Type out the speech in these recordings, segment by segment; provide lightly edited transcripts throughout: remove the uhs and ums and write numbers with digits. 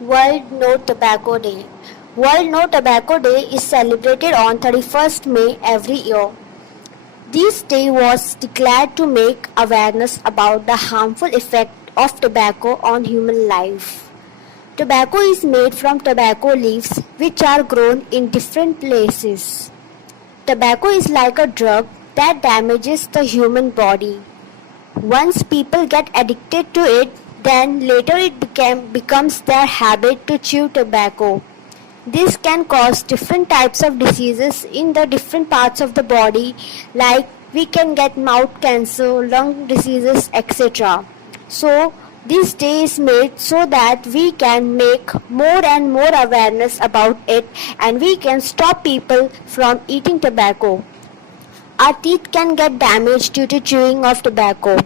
World No Tobacco Day. World No Tobacco Day is celebrated on 31st May every year. This day was declared to make awareness about the harmful effect of tobacco on human life. Tobacco is made from tobacco leaves which are grown in different places. Tobacco is like a drug that damages the human body. Once people get addicted to it, then later it becomes their habit to chew tobacco. This can cause different types of diseases in the different parts of the body, like we can get mouth cancer, lung diseases, etc. So, this day is made so that we can make more and more awareness about it and we can stop people from eating tobacco. Our teeth can get damaged due to chewing of tobacco.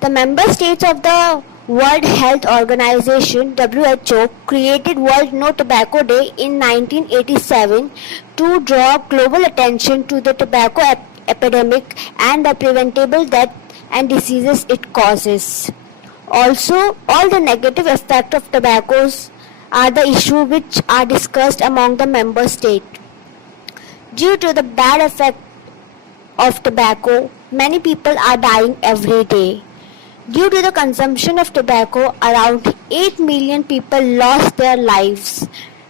The member states of the World Health Organization (WHO) created World No Tobacco Day in 1987 to draw global attention to the tobacco epidemic and the preventable death and diseases it causes. Also, all the negative effects of tobacco are the issue which are discussed among the member states. Due to the bad effect of tobacco, many people are dying every day. Due to the consumption of tobacco, around 8 million people lost their lives.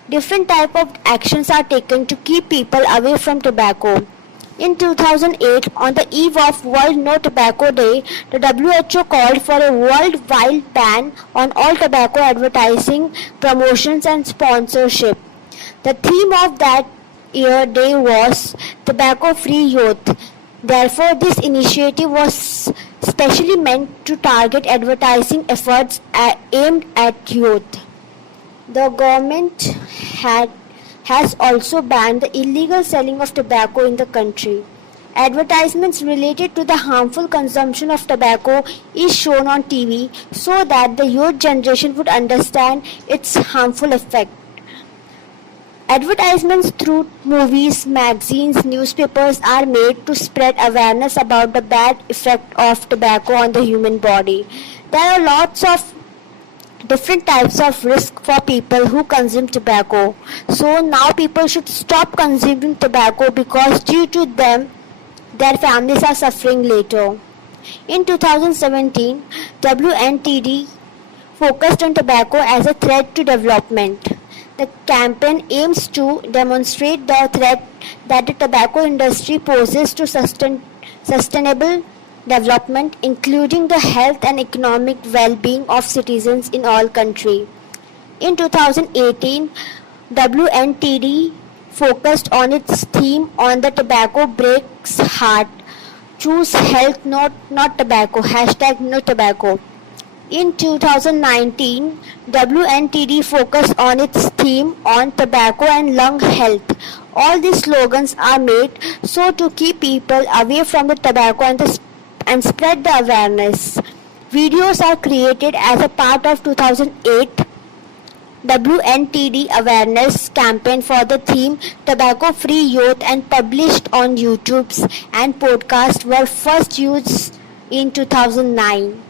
Different type of actions are taken to keep people away from tobacco. In 2008, on the eve of World No Tobacco Day, the WHO called for a worldwide ban on all tobacco advertising, promotions and sponsorship. The theme of that year day was Tobacco Free Youth. Therefore, this initiative was specially meant to target advertising efforts aimed at youth. The government has also banned the illegal selling of tobacco in the country. Advertisements related to the harmful consumption of tobacco is shown on TV so that the youth generation would understand its harmful effect. Advertisements through movies, magazines, newspapers are made to spread awareness about the bad effect of tobacco on the human body. There are lots of different types of risk for people who consume tobacco. So now people should stop consuming tobacco because due to them, their families are suffering later. In 2017, WNTD focused on tobacco as a threat to development. The campaign aims to demonstrate the threat that the tobacco industry poses to sustainable development, including the health and economic well-being of citizens in all countries. In 2018, WNTD focused on its theme on the tobacco breaks heart. Choose health, not tobacco. #no tobacco. In 2019, WNTD focused on its theme on tobacco and lung health. All these slogans are made so to keep people away from the tobacco and spread the awareness. Videos are created as a part of 2008 WNTD awareness campaign for the theme Tobacco Free Youth and published on YouTube and podcasts were first used in 2009.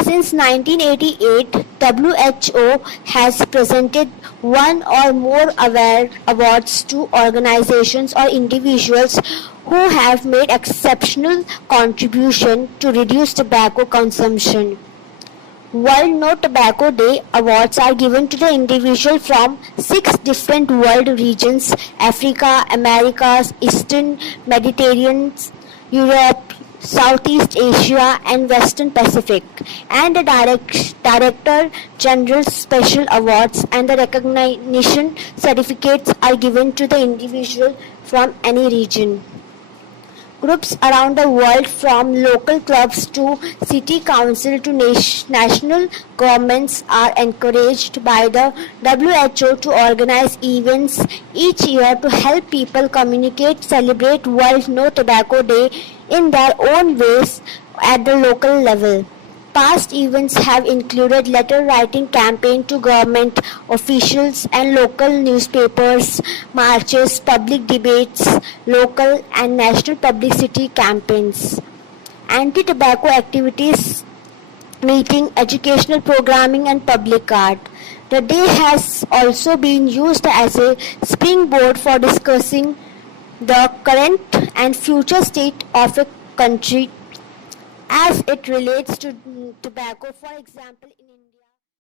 Since 1988, WHO has presented one or more awards to organizations or individuals who have made exceptional contribution to reduce tobacco consumption. World No Tobacco Day awards are given to the individual from 6 different world regions: Africa, Americas, Eastern Mediterranean, Europe, Southeast Asia and Western Pacific, and the Director General's Special Awards and the recognition certificates are given to the individual from any region. Groups around the world, from local clubs to city council to national governments, are encouraged by the WHO to organize events each year to help people communicate, celebrate World No Tobacco Day in their own ways at the local level. Past events have included letter writing campaign to government officials and local newspapers, marches, public debates, local and national publicity campaigns. Anti-tobacco activities meeting, educational programming, and public art. The day has also been used as a springboard for discussing the current and future state of a country as it relates to tobacco. For example,